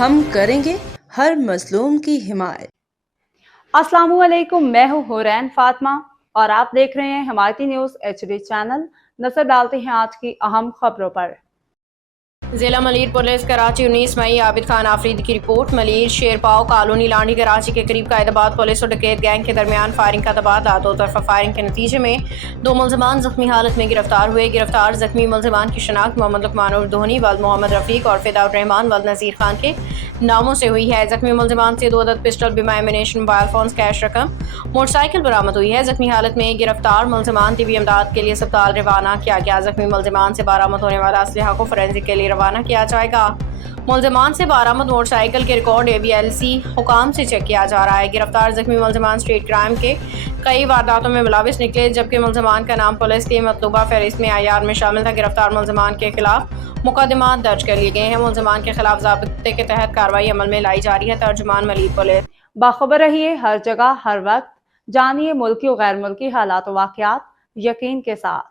हम करेंगे हर मजलूम की हिमायत। अस्सलामुअलैकुम, मैं हूँ हुरैन फातिमा और आप देख रहे हैं हिमायती न्यूज़ HD चैनल। नजर डालते हैं आज की अहम खबरों पर। जिला मलीर पुलिस कराची 19 मई आबिद खान आफरीदी की रिपोर्ट। मलीर शेरपाव कॉलोनी लांडी कराची के करीब कायदाबाद पुलिस और डकैत गैंग के दरमियान फायरिंग का तबादला। दो तरफा फायरिंग के नतीजे में 2 मुलजमान जख्मी हालत में गिरफ्तार हुए। गिरफ्तार जख्मी मुलजमान की शनाख्त मोहम्मद लुकमान उर्फ धोनी वल्द मोहम्मद रफीक और फिदाउर रहमान वल्द नजीर खान के नामों से हुई है। जख्मी मुलजमान से 2 अदद पिस्टल, बिमा एमिनेशन, मोबाइल फोन, कैश रकम, मोटरसाइकिल बरामद हुई है। जख्मी हालत में गिरफ्तार मुलजमान तिबी इमदाद के लिए अस्पताल रवाना किया गया। जख्मी मुलजमान से बरामद होने वाला असलहा को फोरेंसिक के लिए रवाना किया जाएगा। मुलजमान से बरामद मोटरसाइकिल के रिकॉर्ड ABLC हुकाम से चेक किया जा रहा है। गिरफ्तार जख्मी मुलजमान स्ट्रीट क्राइम के कई वारदातों में मुलविस निकले, जबकि मुलजमान का नाम पुलिस की मतलूबा फहरिस्त में IR में शामिल था। गिरफ्तार मुलजमान के खिलाफ मुकदमा दर्ज कर लिए गए हैं। मुलजमान के खिलाफ ज़ाब्ते के तहत कार्रवाई अमल में लाई जा रही है। तर्जुमान मलीर पुलिस। बाखबर रहिए हर जगह हर वक्त, जानिए मुल्की और गैर मुल्की हालात व वाक़यात यकीन के साथ।